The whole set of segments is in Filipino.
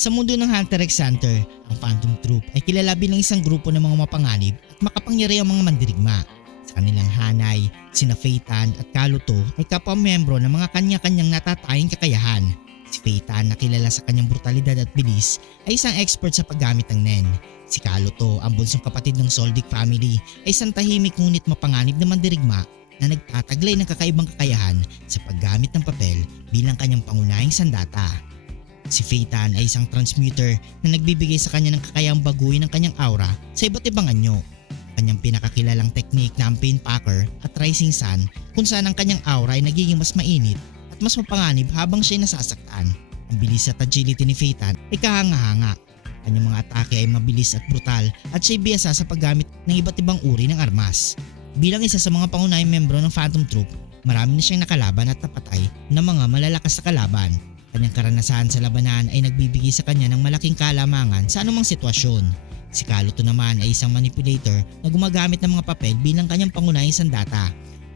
Sa mundo ng Hunter x Hunter, ang Phantom Troop ay kilala bilang isang grupo ng mga mapanganib at makapangyarihang mga mandirigma. Sa kanilang hanay, sina Phaeton at Kaluto ay kapwa-membro ng mga kanya-kanyang natatayang kakayahan. Si Phaeton na kilala sa kanyang brutalidad at bilis ay isang expert sa paggamit ng Nen. Si Kaluto, ang bunsong kapatid ng Soldic family, ay isang tahimik ngunit mapanganib na mandirigma na nagtataglay ng kakaibang kakayahan sa paggamit ng papel bilang kanyang pangunahing sandata. Si Phaeton ay isang transmuter na nagbibigay sa kanya ng kakayang baguhin ang kanyang aura sa iba't ibang anyo. Kanyang pinakakilalang teknik na ang Pain Packer at Rising Sun kung saan ang kanyang aura ay nagiging mas mainit at mas mapanganib habang siya ay nasasaktan. Ang bilis at agility ni Phaeton ay kahanga-hanga. Kanyang mga atake ay mabilis at brutal at siya ay biyasa sa paggamit ng iba't ibang uri ng armas. Bilang isa sa mga pangunahing membro ng Phantom Troop, marami na siyang nakalaban at napatay ng mga malalakas na kalaban. Kanyang karanasan sa labanan ay nagbibigay sa kanya ng malaking kalamangan sa anumang sitwasyon. Si Kaluto naman ay isang manipulator na gumagamit ng mga papel bilang kanyang pangunahing sandata.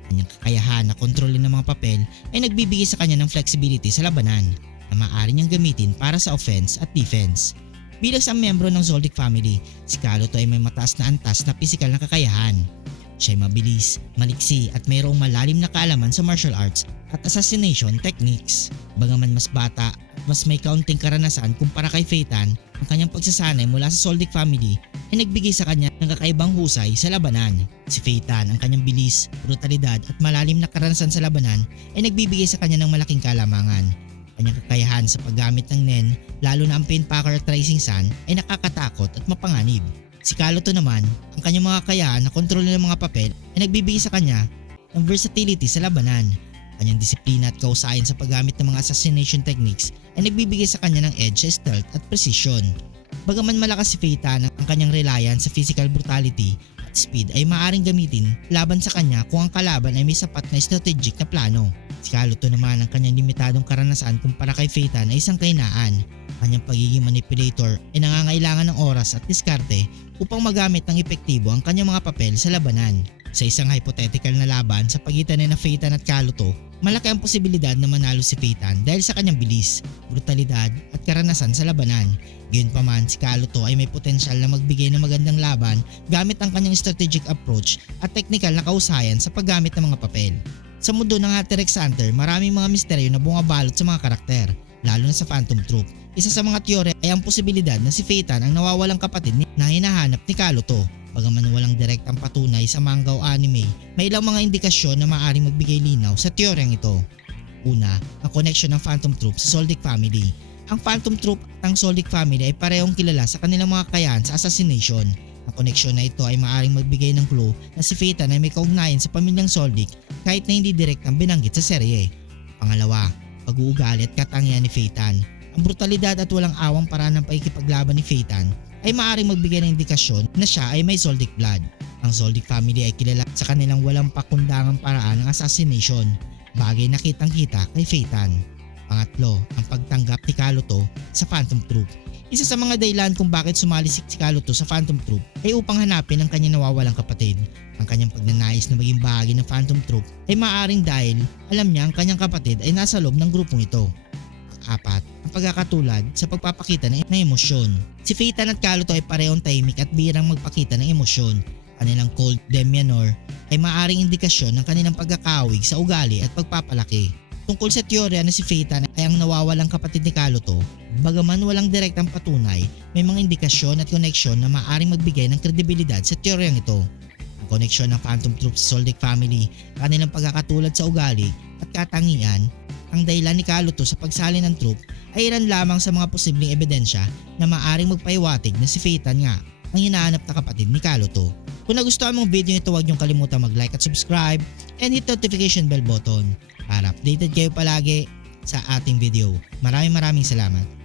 Kanyang kakayahan na kontrolin ng mga papel ay nagbibigay sa kanya ng flexibility sa labanan na maaari niyang gamitin para sa offense at defense. Bilang isang membro ng Zoldyck family, si Kaluto ay may mataas na antas na pisikal na kakayahan. Siya ay mabilis, maliksi at mayroong malalim na kaalaman sa martial arts at assassination techniques. Bagaman mas bata at mas may kaunting karanasan kumpara kay Phaeton, ang kanyang pagsasanay mula sa Soldic family ay nagbigay sa kanya ng kakaibang husay sa labanan. Si Phaeton, ang kanyang bilis, brutalidad at malalim na karanasan sa labanan ay nagbibigay sa kanya ng malaking kalamangan. Kanyang kakayahan sa paggamit ng Nen, lalo na ang Painpacker at Rising Sun ay nakakatakot at mapanganib. Si Kaluto naman, ang kanyang mga kakayahan na kontrol ng mga papel ay nagbibigay sa kanya ng versatility sa labanan. Kanyang disiplina at kausayan sa paggamit ng mga assassination techniques ay nagbibigay sa kanya ng edge sa stealth at precision. Bagaman malakas si Phaeton ang kanyang reliance sa physical brutality at speed ay maaaring gamitin laban sa kanya kung ang kalaban ay may sapat na strategic na plano. Si Kaluto naman ang kanyang limitadong karanasan kumpara kay Phaeton ay isang kainaan. Kanyang pagiging manipulator ay nangangailangan ng oras at diskarte upang magamit ng epektibo ang kanyang mga papel sa labanan. Sa isang hypothetical na laban sa pagitan ni na Phaeton at Kaluto, malaki ang posibilidad na manalo si Phaeton dahil sa kanyang bilis, brutalidad at karanasan sa labanan. Gayunpaman si Kaluto ay may potensyal na magbigay ng magandang laban gamit ang kanyang strategic approach at technical na kausayan sa paggamit ng mga papel. Sa mundo ng Hunter Hunter, maraming mga misteryo na bumabalot sa mga karakter, lalo na sa Phantom Troop. Isa sa mga teorya ay ang posibilidad na si Phaeton ang nawawalang kapatid na hinahanap ni Kaluto. Bagaman walang direktang patunay sa manga o anime, may ilang mga indikasyon na maaaring magbigay linaw sa teoryang ito. Una, ang connection ng Phantom Troop sa Soldic family. Ang Phantom Troop at ang Soldic family ay parehong kilala sa kanilang mga kakayahan sa assassination. Ang koneksyon na ito ay maaaring magbigay ng clue na si Phaeton ay may kaugnayan sa pamilyang Soldic kahit na hindi direktang binanggit sa serye. Pangalawa, pag-uugali at katangian ni Phaeton. Ang brutalidad at walang awang paraan ng paikipaglaban ni Phaeton ay maaaring magbigay ng indikasyon na siya ay may Soldic blood. Ang Soldic family ay kilala sa kanilang walang pakundangang paraan ng assassination, bagay na kitang kita kay Phaeton. Pangatlo, ang pagtanggap ni Kaluto sa Phantom Troop. Isa sa mga dahilan kung bakit sumali si Kaluto sa Phantom Troop ay upang hanapin ang kanyang nawawalang kapatid. Ang kanyang pagnanais na maging bahagi ng Phantom Troop ay maaaring dahil alam niya ang kanyang kapatid ay nasa loob ng grupong ito. Apat, ang pagkakatulad sa pagpapakita ng, ng emosyon. Si Phaeton at Kaluto ay parehong tahimik at birang magpakita ng emosyon. Kanilang cold demeanor ay maaring indikasyon ng kanilang pagkakawig sa ugali at pagpapalaki. Tungkol sa teorya na si Phaeton ay ang nawawalang kapatid ni Kaluto, bagaman walang direktang patunay, may mga indikasyon at koneksyon na maaring magbigay ng kredibilidad sa teoryang ito. Ang koneksyon ng Phantom Troop sa Soldic family, kanilang pagkakatulad sa ugali at katangian, ang dahilan ni Kaluto sa pagsali ng troop ay ilan lamang sa mga posibleng ebidensya na maaring magpahiwatig na si Phaeton nga ang hinahanap na kapatid ni Kaluto. Kung nagustuhan mong video ito huwag niyong kalimutan mag-like at subscribe and hit notification bell button para updated kayo palagi sa ating video. Maraming maraming salamat.